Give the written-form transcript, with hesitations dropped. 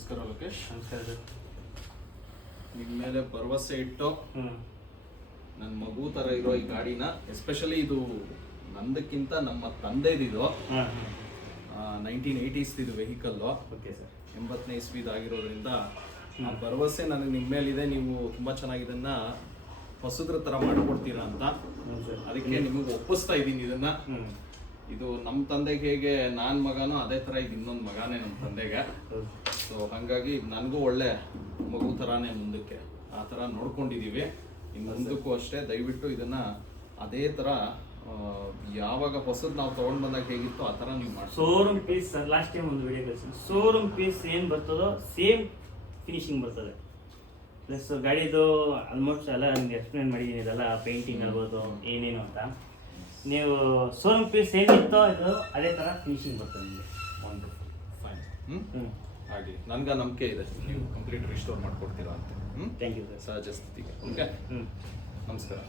ನಮಸ್ಕಾರ ಲೋಕೇಶ್. ನಮಸ್ಕಾರ ಸರ್. ನಿಮ್ಮ ಮೇಲೆ ಭರವಸೆ ಇಟ್ಟು ನನ್ನ ಮಗು ಥರ ಇರೋ ಈ ಗಾಡಿನ, ಎಸ್ಪೆಷಲಿ ಇದು ನಂದಕ್ಕಿಂತ ನಮ್ಮ ತಂದೆದಿದು 1980s ಇದು ವೆಹಿಕಲ್ಲು. Okay sir. 80ನೇ ಇಸ್ವಿದಾಗಿರೋದ್ರಿಂದ ಆ ಭರವಸೆ ನನಗೆ ನಿಮ್ಮ ಮೇಲಿದೆ. ನೀವು ತುಂಬ ಚೆನ್ನಾಗಿದನ್ನ ಹೊಸದ್ರ ಥರ ಮಾಡಿಕೊಡ್ತೀರಾ ಅಂತ, ಅದಕ್ಕೆ ನಿಮಗೆ ಒಪ್ಪಿಸ್ತಾ ಇದ್ದೀನಿ ಇದನ್ನ. ಇದು ನಮ್ಮ ತಂದೆಗೆ ಹೇಗೆ ನಾನು ಮಗನೋ ಅದೇ ಥರ ಇದು ಇನ್ನೊಂದು ಮಗನೇ ನಮ್ಮ ತಂದೆಗೆ. ಸೊ ಹಾಗಾಗಿ ನನಗೂ ಒಳ್ಳೆ ಮಗು ಥರನೇ ಮುಂದಕ್ಕೆ ಆ ಥರ ನೋಡ್ಕೊಂಡಿದ್ದೀವಿ. ಇನ್ನು ಮುಂದಕ್ಕೂ ಅಷ್ಟೇ ದಯವಿಟ್ಟು ಇದನ್ನ ಅದೇ ಥರ ಯಾವಾಗ ಹೊಸದು ನಾವು ತೊಗೊಂಡು ಬಂದಾಗ ಹೇಗಿತ್ತು ಆ ಥರ ನೀವು ಮಾಡಿ. Showroom piece sir, last time ಒಂದು ವಿಡಿಯೋ ಕಳಿಸಿ. ಶೋರೂಮ್ ಪೀಸ್ ಏನು ಬರ್ತದೋ ಸೇಮ್ ಫಿನಿಶಿಂಗ್ ಬರ್ತದೆ. ಪ್ಲಸ್ ಗಾಡಿದು ಆಲ್ಮೋಸ್ಟ್ ಎಲ್ಲ ನಿಮ್ಗೆ ಎಕ್ಸ್ಪ್ಲೇನ್ ಮಾಡಿದ್ದೀನಿ, ಇದೆಲ್ಲ ಪೇಂಟಿಂಗ್ ಆಗ್ಬೋದು ಏನೇನು ಅಂತ. ನೀವು ಶೋರೂಮ್ ಪೀಸ್ ಏನಿತ್ತೋ ಇದು ಅದೇ ಥರ ಫಿನಿಶಿಂಗ್ ಬರ್ತದೆ ನಿಮಗೆ. ಫೈನ್. ಹಾಗೆ ನನಗೆ ನಂಬಿಕೆ ಇದೆ ನೀವು ಕಂಪ್ಲೀಟ್ ರಿಸ್ಟೋರ್ ಮಾಡ್ಕೊಡ್ತೀರಾ ಅಂತ. Thank you sir. ಸಹಜ ಸ್ಥಿತಿಗೆ. ಓಕೆ, ನಮಸ್ಕಾರ.